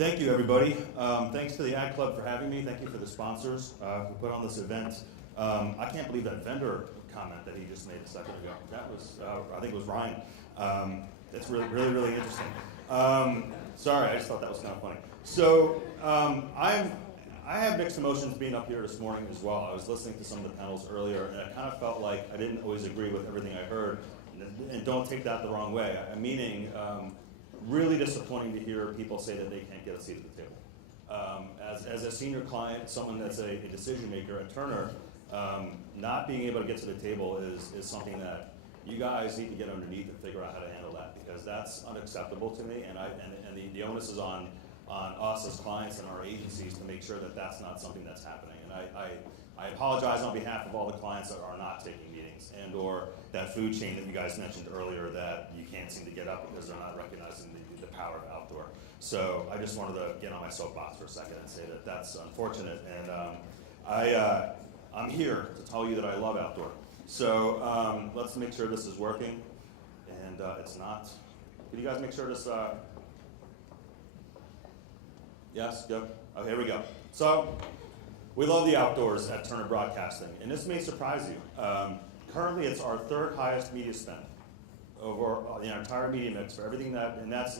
Thank you, everybody. Thanks to the Ad Club for having me. Thank you for the sponsors who put on this event. I can't believe that vendor comment that he just made a second ago. That was, I think it was Ryan. That's really interesting. Sorry, I just thought that was kind of funny. So I have mixed emotions being up here this morning as well. I was listening to some of the panels earlier, and I kind of felt like I didn't always agree with everything I heard. And don't take that the wrong way. Meaning, really disappointing to hear people say that they can't get a seat at the table. As a senior client, someone that's a decision maker at Turner, not being able to get to the table is something that you guys need to get underneath and figure out how to handle that, because that's unacceptable to me, and the onus is on us as clients and our agencies to make sure that that's not something that's happening. And I apologize on behalf of all the clients that are not taking meetings, and or that food chain that you guys mentioned earlier that you can't seem to get up because they're not recognizing the power of outdoor. So I just wanted to get on my soapbox for a second and say that that's unfortunate, and I'm here to tell you that I love outdoor. So let's make sure this is working, and it's not. Can you guys make sure this, yes, go. Oh, here we go. So we love the outdoors at Turner Broadcasting, and this may surprise you. Currently, it's our third highest media spend over the entire media mix for everything and that's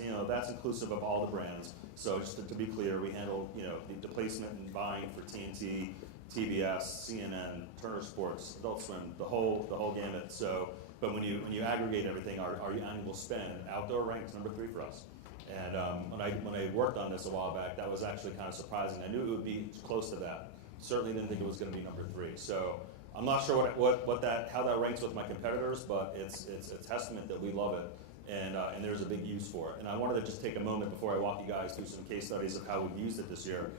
inclusive of all the brands. So just to be clear, we handle the placement and buying for TNT, TBS, CNN, Turner Sports, Adult Swim, the whole gamut. So, but when you aggregate everything, our annual spend, outdoor ranks number 3 for us. And when I worked on this a while back, that was actually kind of surprising. I knew it would be close to that. Certainly didn't think it was going to be number 3. So I'm not sure how that ranks with my competitors, but it's a testament that we love it, and there's a big use for it. And I wanted to just take a moment before I walk you guys through some case studies of how we've used it this year.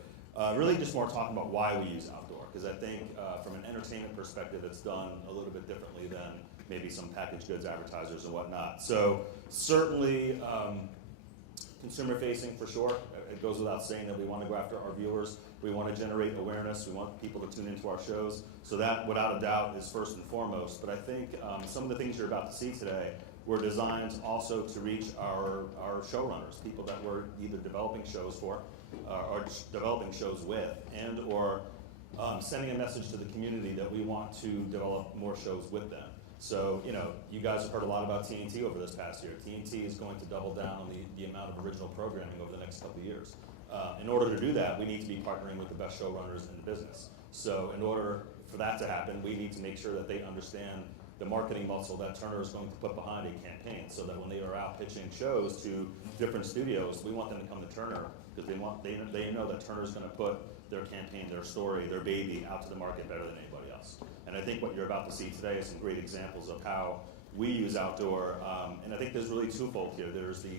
Really just more talking about why we use outdoor, because I think from an entertainment perspective, it's done a little bit differently than maybe some packaged goods advertisers and whatnot. So certainly consumer facing for sure. It goes without saying that we want to go after our viewers. We want to generate awareness. We want people to tune into our shows. So that, without a doubt, is first and foremost. But I think some of the things you're about to see today were designed also to reach our showrunners, people that we're either developing shows for, or developing shows with, and or sending a message to the community that we want to develop more shows with them. So, you guys have heard a lot about TNT over this past year. TNT is going to double down on the amount of original programming over the next couple of years. In order to do that, we need to be partnering with the best showrunners in the business. So in order for that to happen, we need to make sure that they understand the marketing muscle that Turner is going to put behind a campaign, so that when they are out pitching shows to different studios, we want them to come to Turner, because they know that Turner is going to put their campaign, their story, their baby out to the market better than anybody else. And I think what you're about to see today is some great examples of how we use outdoor, and I think there's really twofold here. There's the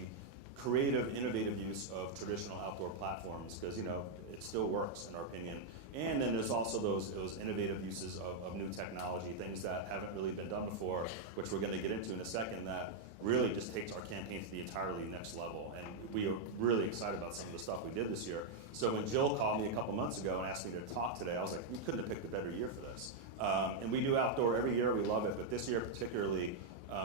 creative, innovative use of traditional outdoor platforms, because it still works in our opinion. And then there's also those innovative uses of new technology, things that haven't really been done before, which we're going to get into in a second, that really just takes our campaign to the entirely next level. And we are really excited about some of the stuff we did this year. So when Jill called me a couple months ago and asked me to talk today, I was like, we couldn't have picked a better year for this. And we do outdoor every year, we love it, but this year particularly,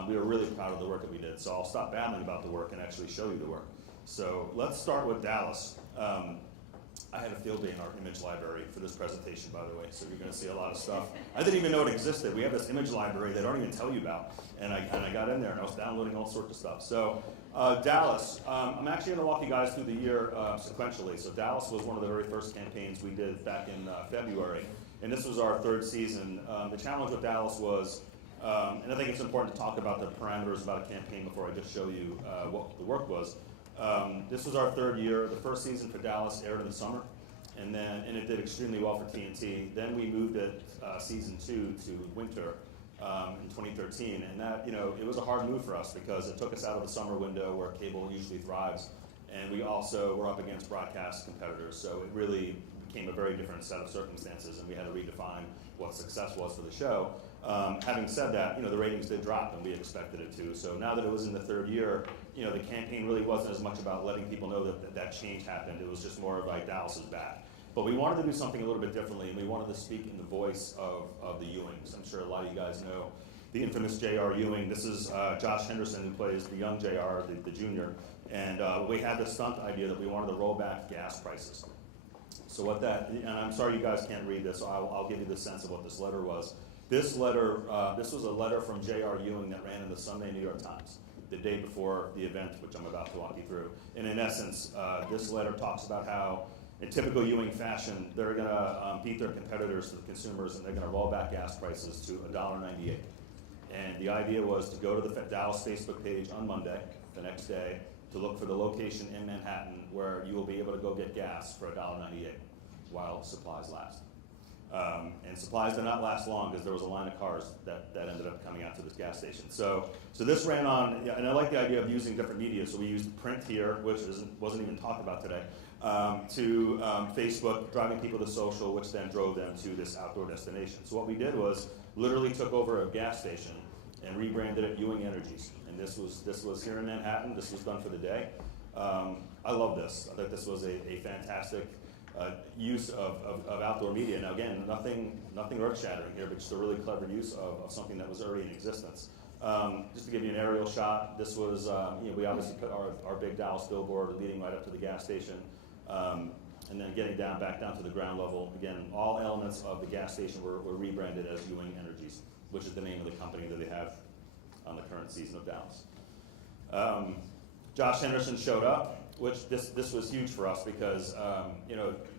we were really proud of the work that we did. So I'll stop babbling about the work and actually show you the work. So let's start with Dallas. I had a field day in our image library for this presentation, by the way, so you're going to see a lot of stuff. I didn't even know it existed. We have this image library they don't even tell you about, and I got in there and I was downloading all sorts of stuff. So Dallas, I'm actually going to walk you guys through the year sequentially. So Dallas was one of the very first campaigns we did back in February, and this was our 3rd season. The challenge with Dallas was, and I think it's important to talk about the parameters about a campaign before I just show you what the work was. This was our 3rd year. The first season for Dallas aired in the summer, and it did extremely well for TNT. Then we moved it season 2 to winter in 2013, and that it was a hard move for us because it took us out of the summer window where cable usually thrives, and we also were up against broadcast competitors. So it really became a very different set of circumstances, and we had to redefine what success was for the show. Having said that, the ratings did drop, and we expected it to. So now that it was in the 3rd year, the campaign really wasn't as much about letting people know that change happened. It was just more of like, Dallas is back. But we wanted to do something a little bit differently, and we wanted to speak in the voice of the Ewings. I'm sure a lot of you guys know the infamous J.R. Ewing. This is Josh Henderson, who plays the young J.R., the junior. And we had this stunt idea that we wanted to roll back gas prices. So what that, and I'm sorry you guys can't read this, so I'll give you the sense of what this letter was. This letter, this was a letter from J.R. Ewing that ran in the Sunday New York Times the day before the event, which I'm about to walk you through. And in essence, this letter talks about how, in typical Ewing fashion, they're going to beat their competitors to the consumers, and they're going to roll back gas prices to $1.98. And the idea was to go to the Dallas Facebook page on Monday, the next day, to look for the location in Manhattan where you will be able to go get gas for $1.98 while supplies last. And supplies did not last long because there was a line of cars that ended up coming out to this gas station. So this ran on, and I like the idea of using different media. So we used print here, which wasn't even talked about today, to Facebook, driving people to social, which then drove them to this outdoor destination. So what we did was literally took over a gas station and rebranded it Ewing Energies. And this was here in Manhattan. This was done for the day. I love this. I think this was a fantastic use of outdoor media. Now again, nothing earth-shattering here, but just a really clever use of something that was already in existence. Just to give you an aerial shot, this was, we obviously put our big Dallas billboard leading right up to the gas station, and then getting back down to the ground level. Again, all elements of the gas station were rebranded as Ewing Energies, which is the name of the company that they have on the current season of Dallas. Josh Henderson showed up, which this was huge for us because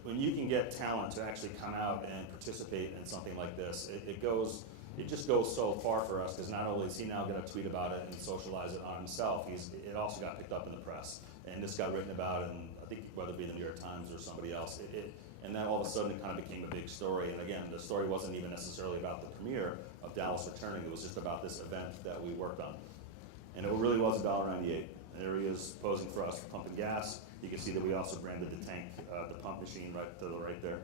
when you can get talent to actually come out and participate in something like this, it just goes so far for us because not only is he now going to tweet about it and socialize it on himself, it also got picked up in the press and this got written about in, I think, whether it be the New York Times or somebody else. And then all of a sudden it kind of became a big story. And again, the story wasn't even necessarily about the premiere of Dallas returning. It was just about this event that we worked on. And it really was $1.98. And there he is posing for us, pumping gas. You can see that we also branded the tank, the pump machine right to the right there.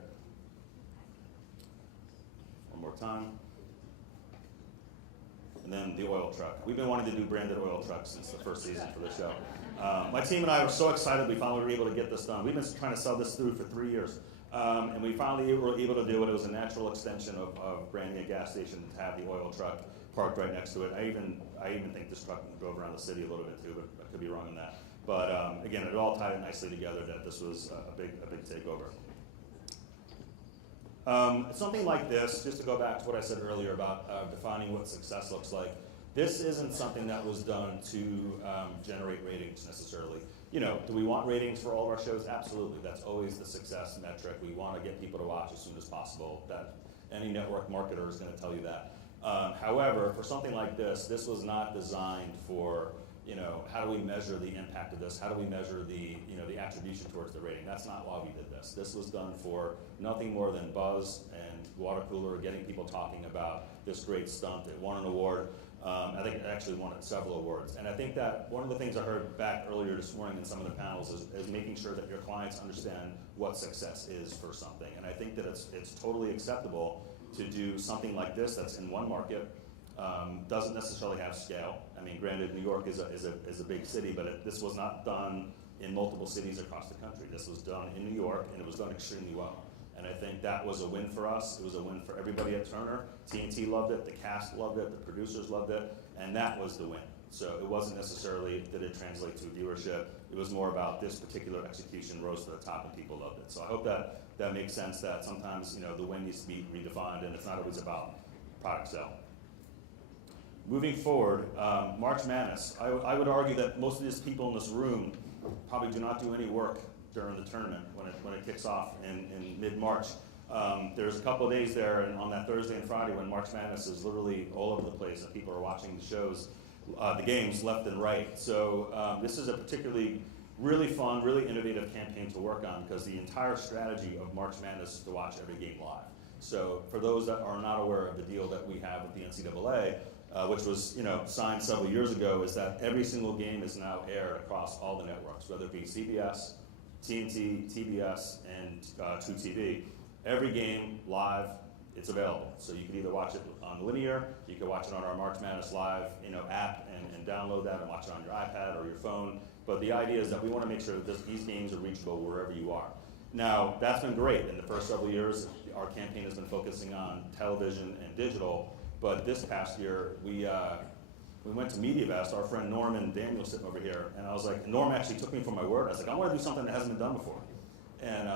One more time. And then the oil truck. We've been wanting to do branded oil trucks since the first season for the show. My team and I were so excited we finally were able to get this done. We've been trying to sell this through for 3 years. And we finally were able to do it. It was a natural extension of branding a gas station to have the oil truck parked right next to it. I even think this truck drove around the city a little bit too, but I could be wrong on that. But again, it all tied nicely together that this was a big takeover. Something like this, just to go back to what I said earlier about defining what success looks like, this isn't something that was done to generate ratings necessarily. Do we want ratings for all of our shows? Absolutely. That's always the success metric. We want to get people to watch as soon as possible. That any network marketer is going to tell you that. However, for something like this was not designed for, how do we measure the impact of this? How do we measure the attribution towards the rating? That's not why we did this. This was done for nothing more than buzz and water cooler, getting people talking about this great stunt. It won an award. I think it actually won several awards. And I think that one of the things I heard back earlier this morning in some of the panels is making sure that your clients understand what success is for something. And I think that it's totally acceptable to do something like this that's in one market, doesn't necessarily have scale. I mean, granted, New York is a big city, but this was not done in multiple cities across the country. This was done in New York, and it was done extremely well. And I think that was a win for us. It was a win for everybody at Turner. TNT loved it, the cast loved it, the producers loved it, and that was the win. So it wasn't necessarily did it translate to viewership. It was more about this particular execution rose to the top and people loved it. So I hope that makes sense that sometimes the win needs to be redefined and it's not always about product sale. Moving forward, March Madness. I would argue that most of these people in this room probably do not do any work during the tournament when it kicks off in mid-March. There's a couple of days there, and on that Thursday and Friday when March Madness is literally all over the place and people are watching the shows, the games left and right. So this is a particularly really fun, really innovative campaign to work on because the entire strategy of March Madness is to watch every game live. So for those that are not aware of the deal that we have with the NCAA, which was signed several years ago, is that every single game is now aired across all the networks, whether it be CBS, TNT, TBS, and TruTV. Every game live, it's available. So you can either watch it on linear, you can watch it on our March Madness Live app and download that and watch it on your iPad or your phone. But the idea is that we want to make sure that these games are reachable wherever you are. Now, that's been great. In the first several years, our campaign has been focusing on television and digital. But this past year, we we went to MediaVest, our friend Norm and Daniel sitting over here, and I was like, and Norm actually took me for my word. I was like, I want to do something that hasn't been done before. And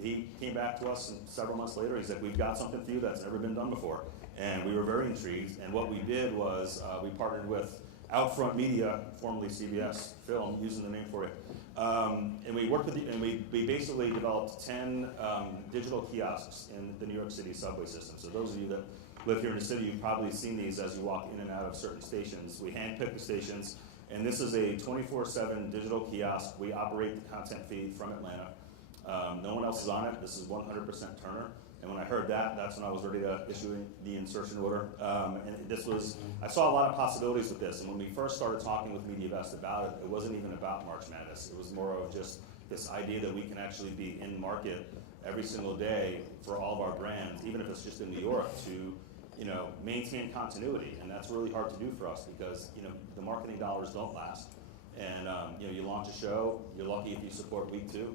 he came back to us several months later. He said, we've got something for you that's never been done before. And we were very intrigued. And what we did was we partnered with Outfront Media, formerly CBS Film, using the name for it. And we worked with and we basically developed 10 digital kiosks in the New York City subway system. So those of you that live here in the city, you've probably seen these as you walk in and out of certain stations. We handpick the stations, and this is a 24/7 digital kiosk. We operate the content feed from Atlanta. No one else is on it. This is 100% Turner. And when I heard that, that's when I was ready to issue the insertion order. And this was, I saw a lot of possibilities with this. And when we first started talking with MediaVest about it, it wasn't even about March Madness. It was more of just this idea that we can actually be in market every single day for all of our brands, even if it's just in New York, to maintain continuity. And that's really hard to do for us because the marketing dollars don't last. And you launch a show, you're lucky if you support week 2.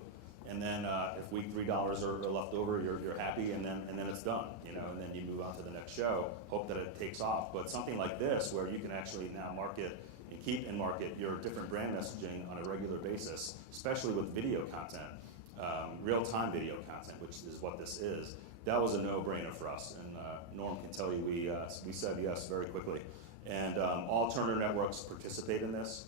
And then if week $3 are left over, you're happy, and then it's done, and then you move on to the next show, hope that it takes off. But something like this, where you can actually now market and keep in market your different brand messaging on a regular basis, especially with video content, real-time video content, which is what this is, that was a no-brainer for us. And Norm can tell you, we said yes very quickly. And all Turner networks participate in this.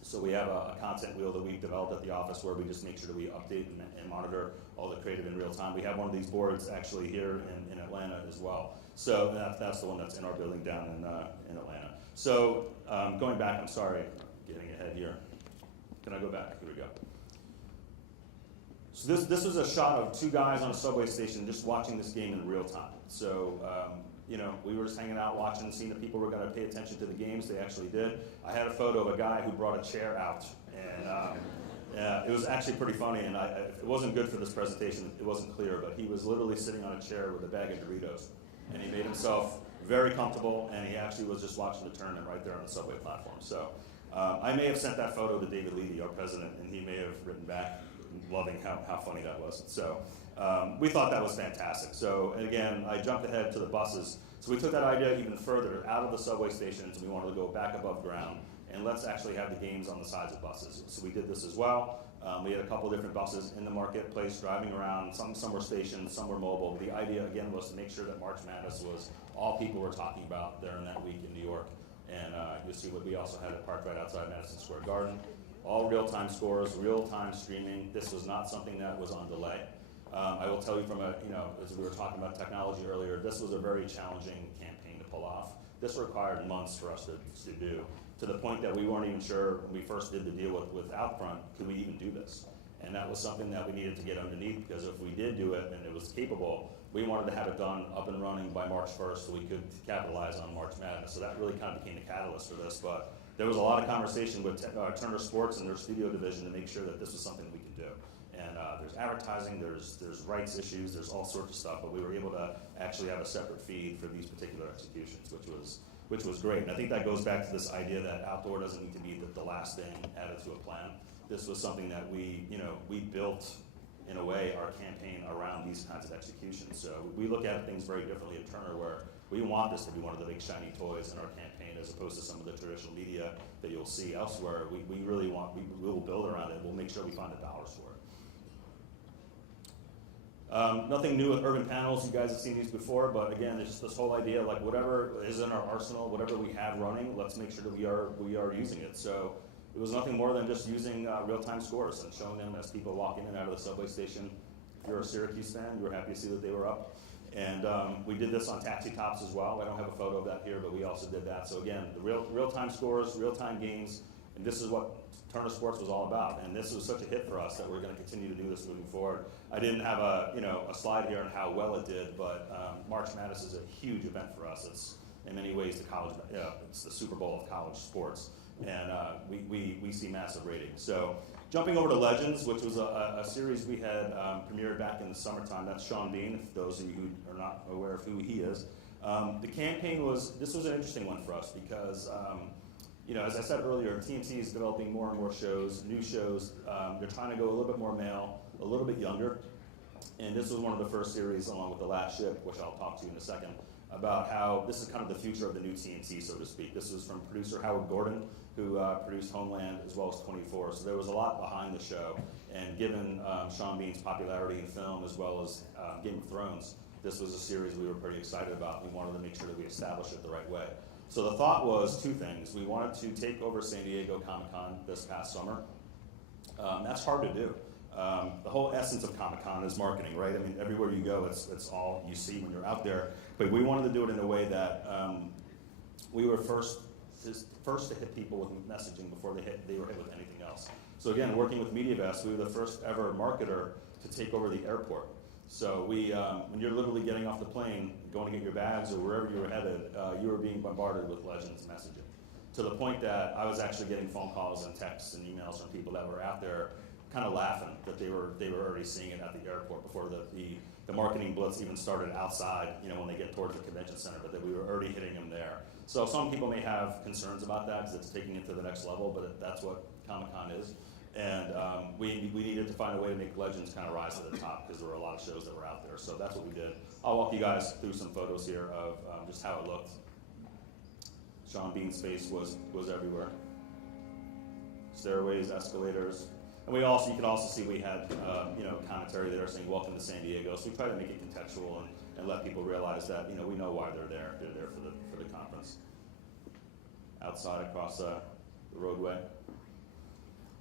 So we have a content wheel that we've developed at the office where we just make sure that we update and monitor all the creative in real time. We have one of these boards actually here in Atlanta as well. So that's the one that's in our building down in Atlanta. So going back, I'm sorry, getting ahead here. Can I go back? Here we go. So this was a shot of 2 guys on a subway station just watching this game in real time. So we were just hanging out watching, seeing that people were going to pay attention to the games. They actually did. I had a photo of a guy who brought a chair out, and it was actually pretty funny. And it wasn't good for this presentation. It wasn't clear, but he was literally sitting on a chair with a bag of Doritos, and he made himself very comfortable. And he actually was just watching the tournament right there on the subway platform. So I may have sent that photo to David Levy, our president, and he may have written back, loving how funny that was. So we thought that was fantastic. So and again, I jumped ahead to the buses. So we took that idea even further out of the subway stations, and we wanted to go back above ground, and let's actually have the games on the sides of buses. So we did this as well. We had a couple different buses in the marketplace driving around. Some were stationed, some were mobile. The idea, again, was to make sure that March Madness was all people were talking about there in that week in New York. And you'll see what we also had it parked right outside Madison Square Garden. All real-time scores, real-time streaming. This was not something that was on delay. I will tell you from as we were talking about technology earlier, this was a very challenging campaign to pull off. This required months for us to do, to the point that we weren't even sure when we first did the deal with Outfront, could we even do this? And that was something that we needed to get underneath, because if we did do it and it was capable, we wanted to have it done up and running by March 1st so we could capitalize on March Madness. So that really kind of became the catalyst for this. But there was a lot of conversation with Turner Sports and their studio division to make sure that this was something we could do. And there's advertising, there's rights issues, there's all sorts of stuff, but we were able to actually have a separate feed for these particular executions, which was great. And I think that goes back to this idea that outdoor doesn't need to be the last thing added to a plan. This was something that we built, in a way, our campaign around these kinds of executions. So we look at things very differently at Turner, where we want this to be one of the big shiny toys in our campaign, as opposed to some of the traditional media that you'll see elsewhere. We really want, we will build around it. We'll make sure we find the dollars for it. Nothing new with urban panels. You guys have seen these before, but again, it's just this whole idea, like whatever is in our arsenal, whatever we have running, let's make sure that we are using it. So it was nothing more than just using real-time scores and showing them as people walk in and out of the subway station. If you're a Syracuse fan, you were happy to see that they were up. And we did this on taxi tops as well. I don't have a photo of that here, but we also did that. So again, the real-time scores, real-time games, and this is what Turner Sports was all about. And this was such a hit for us that we're going to continue to do this moving forward. I didn't have a slide here on how well it did, but March Madness is a huge event for us. It's in many ways it's the Super Bowl of college sports. And we see massive ratings. So jumping over to Legends, which was a series we had premiered back in the summertime. That's Sean Bean, if those of you who are not aware of who he is. The campaign this was an interesting one for us because, as I said earlier, TNT is developing more and more shows, new shows. They're trying to go a little bit more male, a little bit younger. And this was one of the first series, along with The Last Ship, which I'll talk to you in a second, about how this is kind of the future of the new TNT, so to speak. This was from producer Howard Gordon, who produced Homeland as well as 24. So there was a lot behind the show. And given Sean Bean's popularity in film as well as Game of Thrones, this was a series we were pretty excited about. We wanted to make sure that we established it the right way. So the thought was two things. We wanted to take over San Diego Comic-Con this past summer. That's hard to do. The whole essence of Comic-Con is marketing, right? I mean, everywhere you go, it's all you see when you're out there. But we wanted to do it in a way that we were first to hit people with messaging before they were hit with anything else. So again, working with MediaVest, we were the first ever marketer to take over the airport. So when you're literally getting off the plane, going to get your bags or wherever you were headed, you were being bombarded with Legends messaging. To the point that I was actually getting phone calls and texts and emails from people that were out there kind of laughing that they were already seeing it at the airport before the marketing blitz even started outside, when they get towards the convention center, but that we were already hitting them there. So some people may have concerns about that because it's taking it to the next level, but that's what Comic-Con is. And we needed to find a way to make Legends kind of rise to the top because there were a lot of shows that were out there. So that's what we did. I'll walk you guys through some photos here of just how it looked. Sean Bean's face was everywhere. Stairways, escalators. And you could also see we had commentary there saying welcome to San Diego. So we try to make it contextual and let people realize that we know why they're there. They're there for the conference. Outside across the roadway.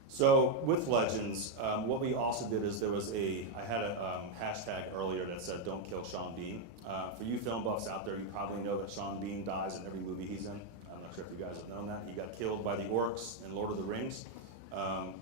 So with Legends, what we also did is I had a hashtag earlier that said "Don't kill Sean Bean." For you film buffs out there, you probably know that Sean Bean dies in every movie he's in. I'm not sure if you guys have known that. He got killed by the orcs in Lord of the Rings.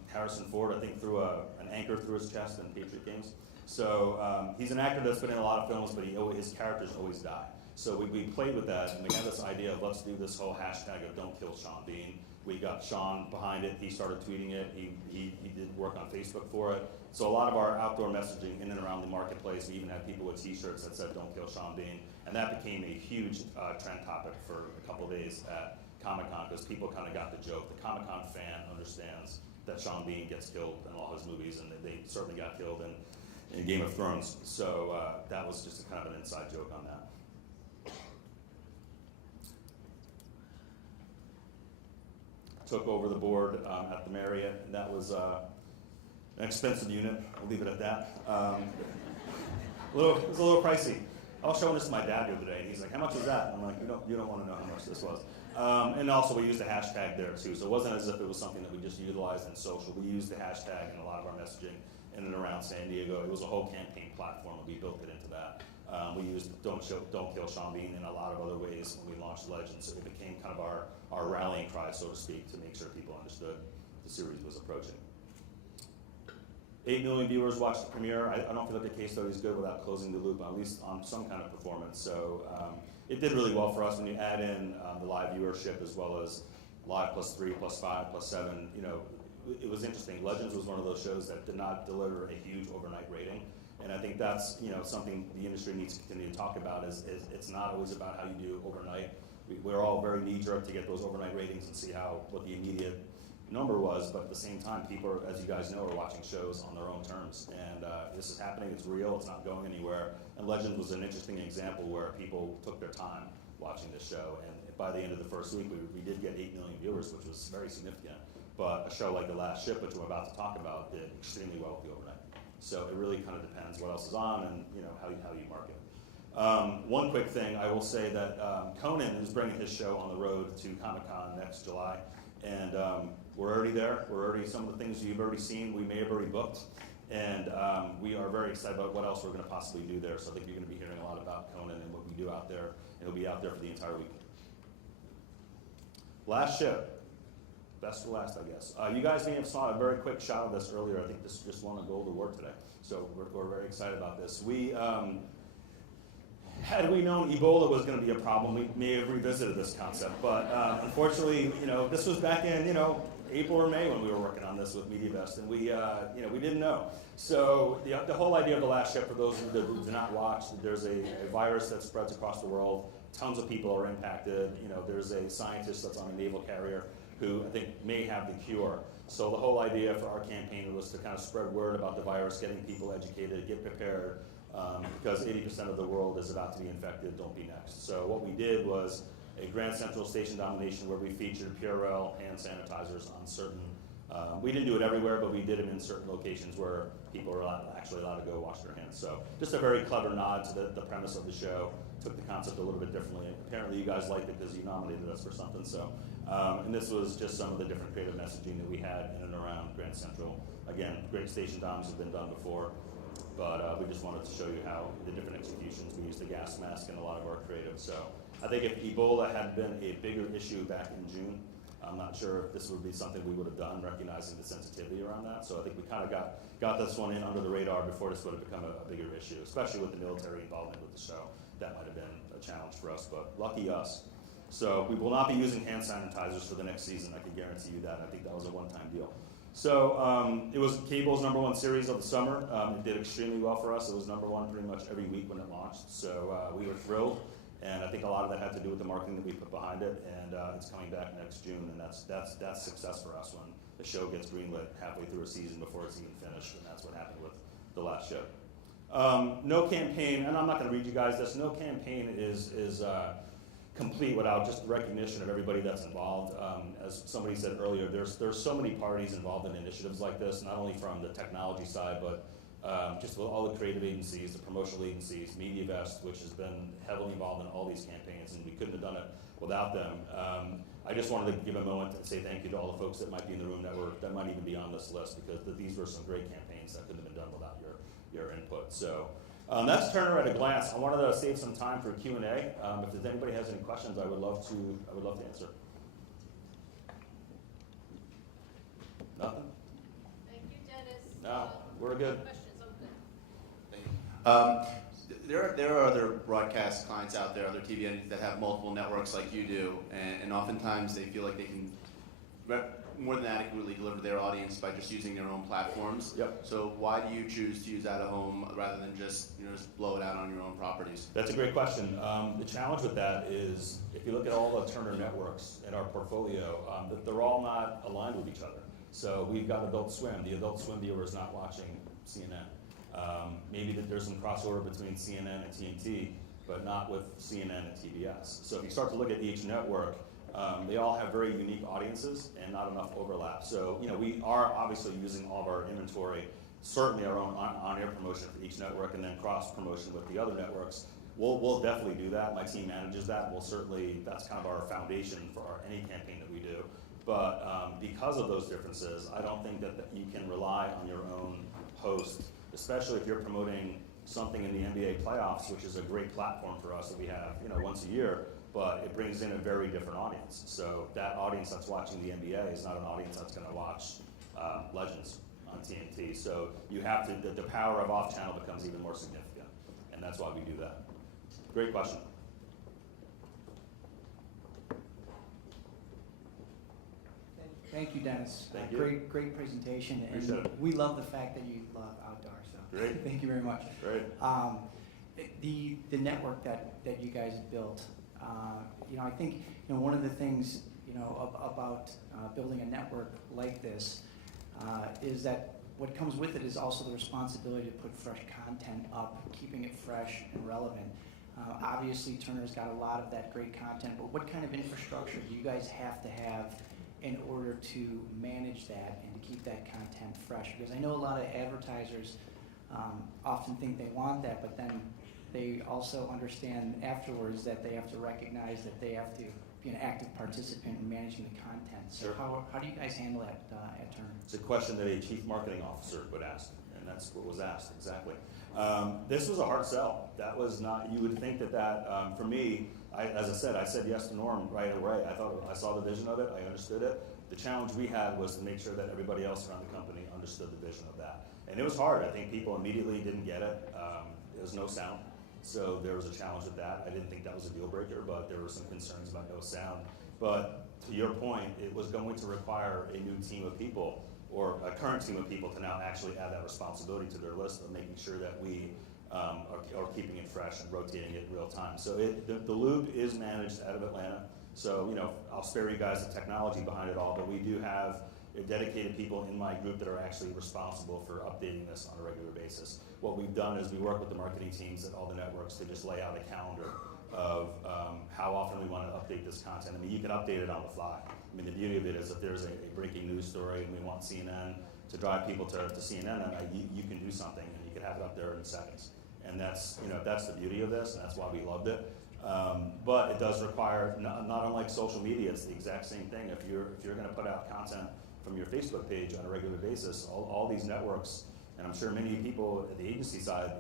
Harrison Ford, I think, threw an anchor through his chest in Patriot Games. So he's an actor that's been in a lot of films, but his characters always die. So we played with that, and we had this idea of let's do this whole hashtag of "Don't kill Sean Bean." We got Sean behind it. He started tweeting it. He did work on Facebook for it. So a lot of our outdoor messaging in and around the marketplace, we even had people with T-shirts that said "Don't kill Sean Bean," and that became a huge trend topic for a couple of days at Comic-Con because people kind of got the joke. The Comic-Con fan understands that Sean Bean gets killed in all his movies, and they certainly got killed in Game of Thrones. So that was just a kind of an inside joke on that. Took over the board at the Marriott, and that was an expensive unit. I'll leave it at that. It was a little pricey. I was showing this to my dad the other day, and he's like, "How much was that?" And I'm like, "You don't want to know how much this was." And also, we used a hashtag there too, so it wasn't as if it was something that we just utilized in social. We used the hashtag in a lot of our messaging in and around San Diego. It was a whole campaign platform, and we built it into that. We used Don't Kill Sean Bean in a lot of other ways when we launched Legends. So it became kind of our rallying cry, so to speak, to make sure people understood the series was approaching. 8 million viewers watched the premiere. I don't feel like the case study is good without closing the loop, at least on some kind of performance. So it did really well for us when you add in the live viewership as well as live +3, +5, +7. It was interesting. Legends was one of those shows that did not deliver a huge overnight rating. And I think that's something the industry needs to continue to talk about is it's not always about how you do overnight. We're all very knee-jerk to get those overnight ratings and see what the immediate number was, but at the same time, people, as you guys know, are watching shows on their own terms. And this is happening, it's real, it's not going anywhere. And Legends was an interesting example where people took their time watching this show. And by the end of the first week, we did get 8 million viewers, which was very significant. But a show like The Last Ship, which we're about to talk about, did extremely well with the overnight. So it really kind of depends what else is on and how you market. One quick thing, I will say that Conan is bringing his show on the road to Comic-Con next July. And we're already there. Some of the things you've already seen, we may have already booked. And we are very excited about what else we're going to possibly do there. So I think you're going to be hearing a lot about Conan and what we do out there. And it'll be out there for the entire week. Last Ship. Best for last, I guess. You guys may have saw a very quick shot of this earlier. I think this just won a gold award today. So we're very excited about this. Had we known Ebola was going to be a problem, we may have revisited this concept. But unfortunately, this was back in, April or May when we were working on this with MediaVest, and we didn't know. So the whole idea of The Last Ship, for those who do not watch, there's a virus that spreads across the world. Tons of people are impacted. There's a scientist that's on a naval carrier who I think may have the cure. So the whole idea for our campaign was to kind of spread word about the virus, getting people educated, get prepared, because 80% of the world is about to be infected, don't be next. So what we did was a Grand Central station domination where we featured Purell hand sanitizers on certain, we didn't do it everywhere, but we did them in certain locations where people were actually allowed to go wash their hands. So just a very clever nod to the premise of the show. Took the concept a little bit differently. Apparently you guys liked it because you nominated us for something. So, and this was just some of the different creative messaging that we had in and around Grand Central. Again, great station doms have been done before, but we just wanted to show you how the different executions. We used the gas mask in a lot of our creative. So I think if Ebola had been a bigger issue back in June, I'm not sure if this would be something we would have done, recognizing the sensitivity around that. So I think we kind of got this one in under the radar before this would have become a bigger issue, especially with the military involvement with the show. That might have been a challenge for us, but lucky us. So we will not be using hand sanitizers for the next season. I can guarantee you that. I think that was a one-time deal. So it was cable's #1 series of the summer. It did extremely well for us. It was #1 pretty much every week when it launched. So we were thrilled. And I think a lot of that had to do with the marketing that we put behind it, and it's coming back next June, and that's success for us when the show gets greenlit halfway through a season before it's even finished, and that's what happened with the last show. No campaign, and I'm not going to read you guys this. No campaign is complete without just the recognition of everybody that's involved. As somebody said earlier, there's so many parties involved in initiatives like this, not only from the technology side, but just with all the creative agencies, the promotional agencies, MediaVest, which has been heavily involved in all these campaigns, and we couldn't have done it without them. I just wanted to give a moment to say thank you to all the folks that might be in the room that might even be on this list, because these were some great campaigns that couldn't have been done without your input. So that's Turner at a glance. I wanted to save some time for Q&A. If there's anybody has any questions, I would love to answer. Nothing? Thank you, Dennis. No, we're good. There are other broadcast clients out there, other TV entities that have multiple networks like you do, and oftentimes they feel like they can more than adequately deliver their audience by just using their own platforms. Yep. So why do you choose to use out-of-home rather than just blow it out on your own properties? That's a great question. The challenge with that is, if you look at all the Turner networks in our portfolio, they're all not aligned with each other. So we've got Adult Swim. The Adult Swim viewer is not watching CNN. Maybe that there's some crossover between CNN and TNT, but not with CNN and TBS. So if you start to look at each network, they all have very unique audiences and not enough overlap. So we are obviously using all of our inventory, certainly our own on-air promotion for each network, and then cross-promotion with the other networks. We'll definitely do that. My team manages that. That's kind of our foundation for any campaign that we do. But because of those differences, I don't think that you can rely on your own host, especially if you're promoting something in the NBA playoffs, which is a great platform for us that we have once a year, but it brings in a very different audience. So that audience that's watching the NBA is not an audience that's going to watch Legends on TNT. So you have to, the power of off-channel becomes even more significant, and that's why we do that. Great question. Thank you, Dennis. Thank you. Great presentation, Appreciate and it. we love the fact that you love outdoor. So Great. Thank you very much. Great. The network that you guys built, I think one of the things about building a network like this is that what comes with it is also the responsibility to put fresh content up, keeping it fresh and relevant. Obviously, Turner's got a lot of that great content, but what kind of infrastructure do you guys have to have in order to manage that and to keep that content fresh? Because I know a lot of advertisers often think they want that, but then they also understand afterwards that they have to recognize that they have to be an active participant in managing the content. So Sure. how do you guys handle that at Turner? It's a question that a chief marketing officer would ask, and that's what was asked, exactly. This was a hard sell. That was not, you would think that for me, as I said yes to Norm right away. I saw the vision of it, I understood it. The challenge we had was to make sure that everybody else around the company understood the vision of that. And it was hard. I think people immediately didn't get it. There was no sound. So there was a challenge with that. I didn't think that was a deal breaker, but there were some concerns about no sound. But to your point, it was going to require a new team of people, or a current team of people, to now actually add that responsibility to their list of making sure that we are keeping it fresh and rotating it in real time. So the loop is managed out of Atlanta. So I'll spare you guys the technology behind it all, but we do have dedicated people in my group that are actually responsible for updating this on a regular basis. What we've done is we work with the marketing teams at all the networks to just lay out a calendar of how often we want to update this content. I mean, you can update it on the fly. I mean, the beauty of it is if there's a breaking news story and we want CNN to drive people to CNN, you can do something and you can have it up there in seconds. And that's the beauty of this, and that's why we loved it. But it does require, not unlike social media, it's the exact same thing. If you're going to put out content from your Facebook page on a regular basis, all these networks, and I'm sure many people at the agency side,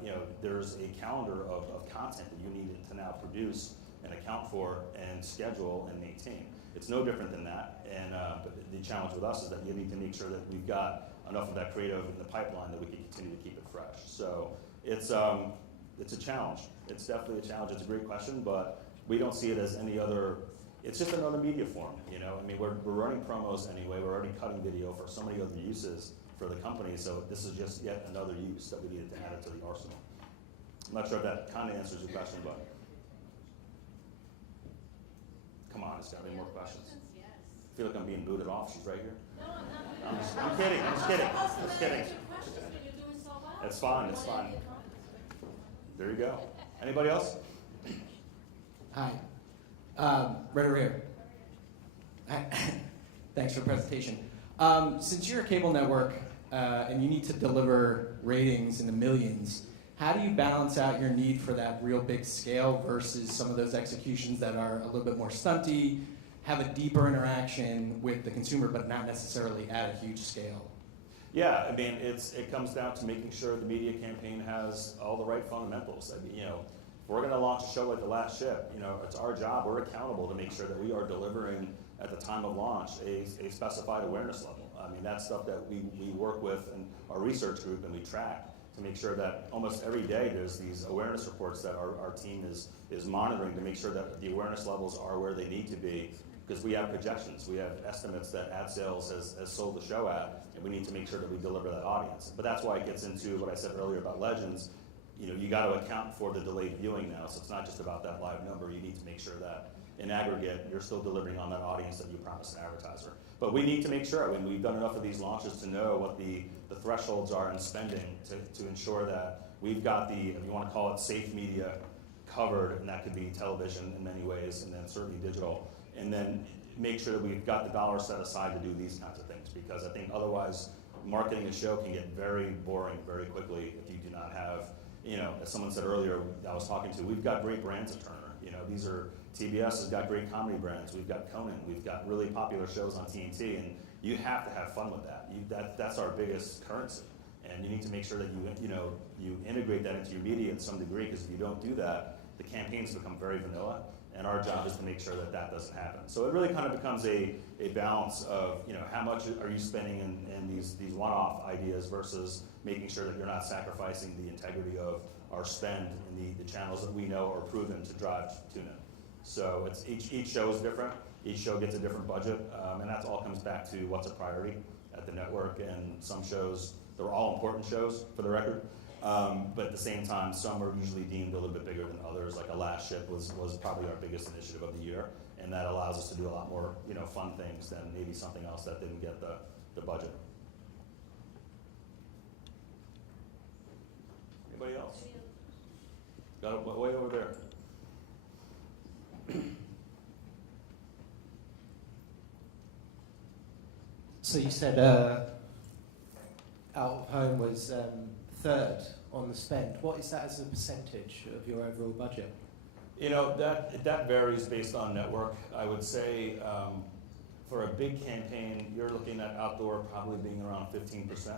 there's a calendar of content that you need to now produce and account for and schedule and maintain. It's no different than that. And but the challenge with us is that you need to make sure that we've got enough of that creative in the pipeline that we can continue to keep it fresh. So it's a challenge. It's definitely a challenge. It's a great question, but we don't see it as any other. It's just another media form. I mean, we're running promos anyway. We're already cutting video for so many other uses for the company. So this is just yet another use that we needed to add it to the arsenal. I'm not sure if that kind of answers your question, but come on, there's got to be more questions. Yes. I feel like I'm being booted off. She's right here. No, I'm not. I'm kidding. I'm just kidding. I'm Just kidding. questions when you're doing so well. It's fine. It's fine. There you go. Anybody else? Hi. Right over here. Thanks for the presentation. Since you're a cable network and you need to deliver ratings in the millions, how do you balance out your need for that real big scale versus some of those executions that are a little bit more stunty, have a deeper interaction with the consumer, but not necessarily at a huge scale? Yeah, I mean, it comes down to making sure the media campaign has all the right fundamentals. I mean, if we're going to launch a show like The Last Ship, it's our job. We're accountable to make sure that we are delivering at the time of launch a specified awareness level. I mean, that's stuff that we work with in our research group and we track to make sure that almost every day there's these awareness reports that our team is monitoring to make sure that the awareness levels are where they need to be. Because we have projections, we have estimates that ad sales has sold the show at, and we need to make sure that we deliver that audience. But that's why it gets into what I said earlier about Legends. You got to account for the delayed viewing now, so it's not just about that live number. You need to make sure that in aggregate, you're still delivering on that audience that you promised an advertiser. But we need to make sure, we've done enough of these launches to know what the thresholds are in spending to ensure that we've got if you want to call it safe media, covered, and that could be television in many ways, and then certainly digital. And then make sure that we've got the dollars set aside to do these kinds of things, because I think otherwise marketing a show can get very boring very quickly if you do not have, as someone said earlier I was talking to, we've got great brands at Turner. These are, TBS has got great comedy brands, we've got Conan, we've got really popular shows on TNT, and you have to have fun with that. That's our biggest currency. And you need to make sure that you integrate that into your media in some degree, because if you don't do that, the campaigns become very vanilla. And our job is to make sure that doesn't happen. So it really kind of becomes a balance of how much are you spending in these one-off ideas versus making sure that you're not sacrificing the integrity of our spend in the channels that we know are proven to drive tune-in. So it's each show is different. Each show gets a different budget, and that all comes back to what's a priority at the network. And some shows, they're all important shows for the record. But at the same time, some are usually deemed a little bit bigger than others. Like A Last Ship was probably our biggest initiative of the year, and that allows us to do a lot more fun things than maybe something else that didn't get the budget. Anybody else? Got it way over there. So you said out of home was third on the spend. What is that as a percentage of your overall budget? That varies based on network. I would say for a big campaign, you're looking at outdoor probably being around 15%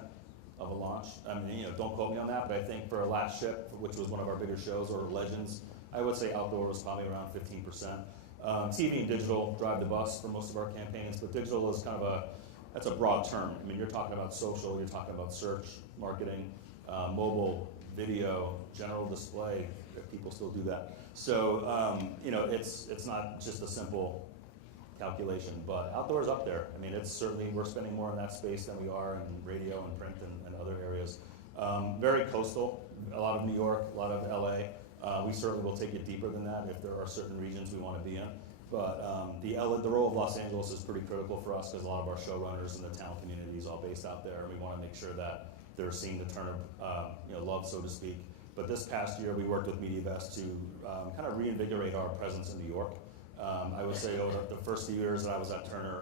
of a launch. I mean, don't quote me on that, but I think for A Last Ship, which was one of our bigger shows, or Legends, I would say outdoor was probably around 15%. TV and digital drive the bus for most of our campaigns, but digital is kind of that's a broad term. I mean, you're talking about social, you're talking about search, marketing, mobile, video, general display, if people still do that. So, it's not just a simple calculation, but outdoor is up there. I mean, it's certainly, we're spending more in that space than we are in radio and print and other areas. Very coastal, a lot of New York, a lot of LA. We certainly will take it deeper than that if there are certain regions we want to be in. But the role of Los Angeles is pretty critical for us because a lot of our showrunners and the talent community is all based out there. We want to make sure that they're seeing the Turner love, so to speak. But this past year, we worked with MediaVest to kind of reinvigorate our presence in New York. I would say over the first few years that I was at Turner,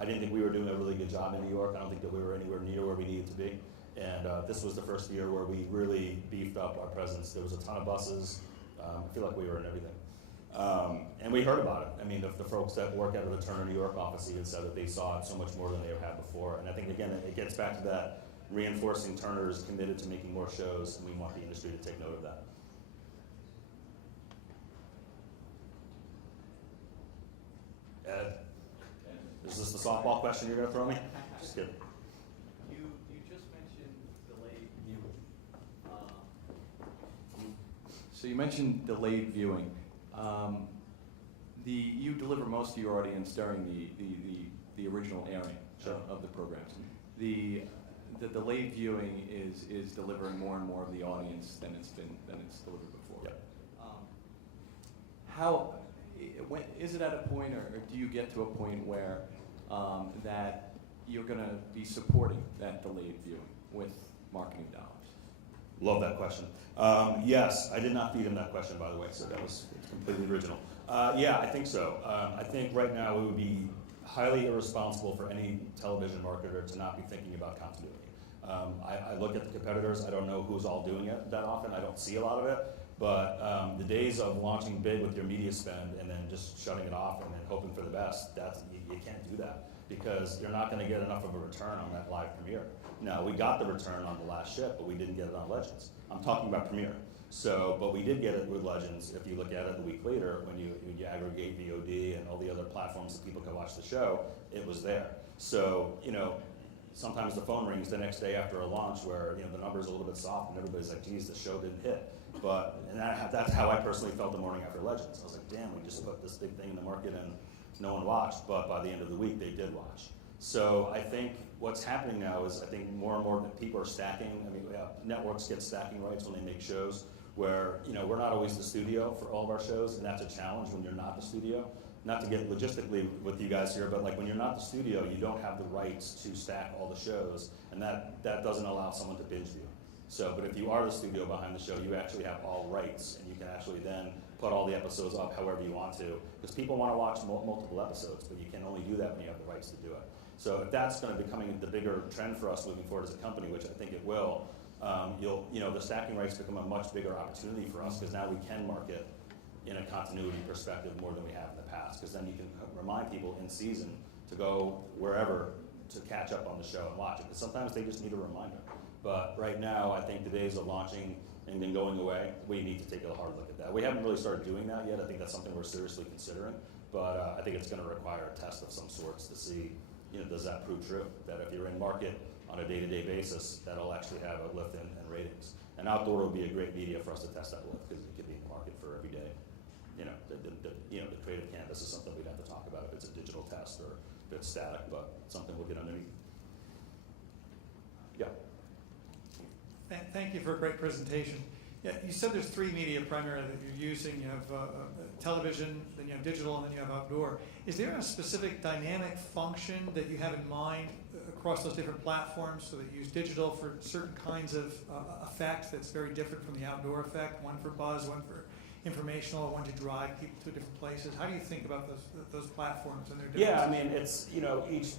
I didn't think we were doing a really good job in New York. I don't think that we were anywhere near where we needed to be. And this was the first year where we really beefed up our presence. There was a ton of buses. I feel like we were in everything. And we heard about it. I mean, the folks that work out of the Turner New York office even said that they saw it so much more than they ever had before. And I think, again, it gets back to that reinforcing Turner is committed to making more shows, and we want the industry to take note of that. Ed, is this the softball question you're going to throw me? Just kidding. You just mentioned delayed viewing. So you mentioned delayed viewing. You deliver most of your audience during the original airing of the programs. The delayed viewing is delivering more and more of the audience than it's delivered before. Yep. Is it at a point, or do you get to a point where that you're going to be supporting that delayed viewing with marketing dollars? Love that question. Yes, I did not feed him that question, by the way, so it's completely original. Yeah, I think so. I think right now it would be highly irresponsible for any television marketer to not be thinking about continuity. I look at the competitors. I don't know who's all doing it that often. I don't see a lot of it. But the days of launching big with your media spend and then just shutting it off and then hoping for the best, you can't do that because you're not going to get enough of a return on that live premiere. Now, we got the return on the last ship, but we didn't get it on Legends. I'm talking about premiere. But we did get it with Legends. If you look at it the week later, when you aggregate VOD and all the other platforms that people can watch the show, it was there. So, sometimes the phone rings the next day after a launch where, the number's a little bit soft and everybody's like, geez, the show didn't hit. That's how I personally felt the morning after Legends. I was like, damn, we just put this big thing in the market and no one watched. But by the end of the week, they did watch. So I think what's happening now is I think more and more people are stacking. I mean, networks get stacking rights when they make shows where, we're not always the studio for all of our shows, and that's a challenge when you're not the studio. Not to get logistically with you guys here, but like when you're not the studio, you don't have the rights to stack all the shows, and that doesn't allow someone to binge view. So, but if you are the studio behind the show, you actually have all rights, and you can actually then put all the episodes up however you want to, because people want to watch multiple episodes, but you can only do that when you have the rights to do it. So if that's going to be becoming the bigger trend for us moving forward as a company, which I think it will, the stacking rights become a much bigger opportunity for us because now we can market in a continuity perspective more than we have in the past, because then you can remind people in season to go wherever to catch up on the show and watch it, because sometimes they just need a reminder. But right now, I think the days of launching and then going away, we need to take a hard look at that. We haven't really started doing that yet. I think that's something we're seriously considering, but I think it's going to require a test of some sorts to see, does that prove true? That if you're in market on a day-to-day basis, that'll actually have a lift in ratings. And outdoor will be a great media for us to test that with, because it could be in the market for every day. The creative canvas is something we'd have to talk about if it's a digital test or if it's static, but something we'll get underneath. Yeah. Thank you for a great presentation. Yeah, you said there's three media primarily that you're using. You have television, then you have digital, and then you have outdoor. Is there a specific dynamic function that you have in mind across those different platforms, so that you use digital for certain kinds of effects that's very different from the outdoor effect, one for buzz, one for informational, one to drive people to different places? How do you think about those platforms and their differences? Yeah, I mean, it's,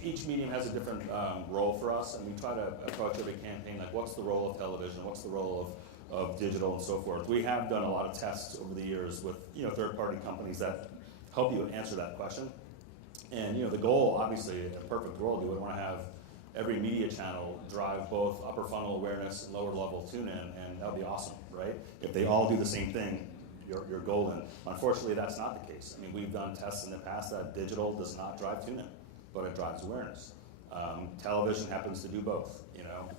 each medium has a different role for us, and we try to approach every campaign like, what's the role of television, what's the role of digital and so forth. We have done a lot of tests over the years with third-party companies that help you answer that question. And the goal, obviously, in a perfect world, you would want to have every media channel drive both upper funnel awareness and lower level tune-in, and that would be awesome, right? If they all do the same thing, you're golden. Unfortunately, that's not the case. I mean, we've done tests in the past that digital does not drive tune-in, but it drives awareness. Television happens to do both.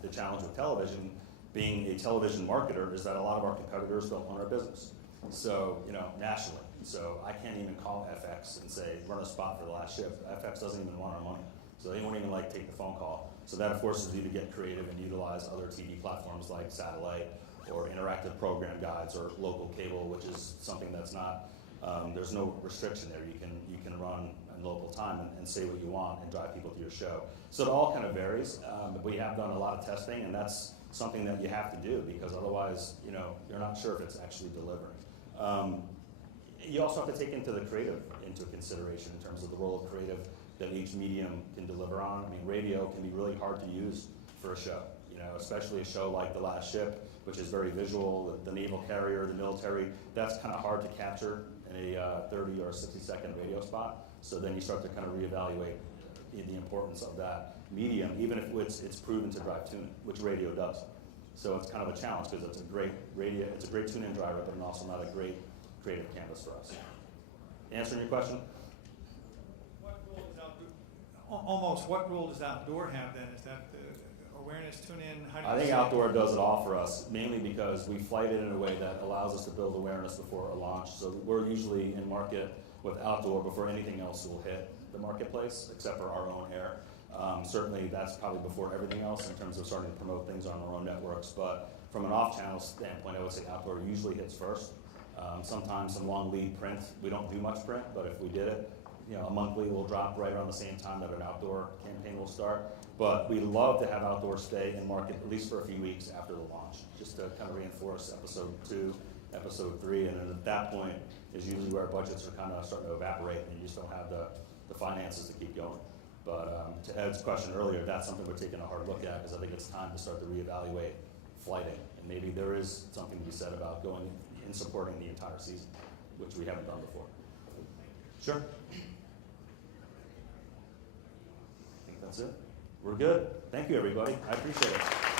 The challenge with television, being a television marketer, is that a lot of our competitors don't own our business. So, nationally. So I can't even call FX and say, run a spot for the last shift. FX doesn't even want our money. So they won't even take the phone call. So that forces you to get creative and utilize other TV platforms like satellite or interactive program guides or local cable, which is something that's not There's no restriction there. You can run in local time and say what you want and drive people to your show. So it all kind of varies. But we have done a lot of testing, and that's something that you have to do because otherwise, you're not sure if it's actually delivering. You also have to take into the creative into consideration in terms of the role of creative that each medium can deliver on. I mean, radio can be really hard to use for a show, especially a show like The Last Ship, which is very visual, the naval carrier, the military. That's kind of hard to capture in a 30 or 60-second radio spot. So then you start to kind of reevaluate the importance of that medium, even if it's proven to drive tune, which radio does. So it's kind of a challenge because it's a great tune-in driver, but also not a great creative canvas for us. Answering your question? What role does outdoor, what role does outdoor have then? Is that the awareness, tune in? How do you I think see it? outdoor does it all for us, mainly because we flight it in a way that allows us to build awareness before a launch. So we're usually in market with outdoor before anything else will hit the marketplace, except for our own air. Certainly that's probably before everything else in terms of starting to promote things on our own networks. But from an off-channel standpoint, I would say outdoor usually hits first. Sometimes some long lead print. We don't do much print, but if we did it, a monthly will drop right around the same time that an outdoor campaign will start. But we love to have outdoor stay in market at least for a few weeks after the launch, just to kind of reinforce episode 2, episode 3, and then at that point is usually where budgets are kind of starting to evaporate and you just don't have the finances to keep going. But to Ed's question earlier, that's something we're taking a hard look at because I think it's time to start to reevaluate flighting. And maybe there is something to be said about going and supporting the entire season, which we haven't done before. Sure. I think that's it. We're good. Thank you, everybody. I appreciate it.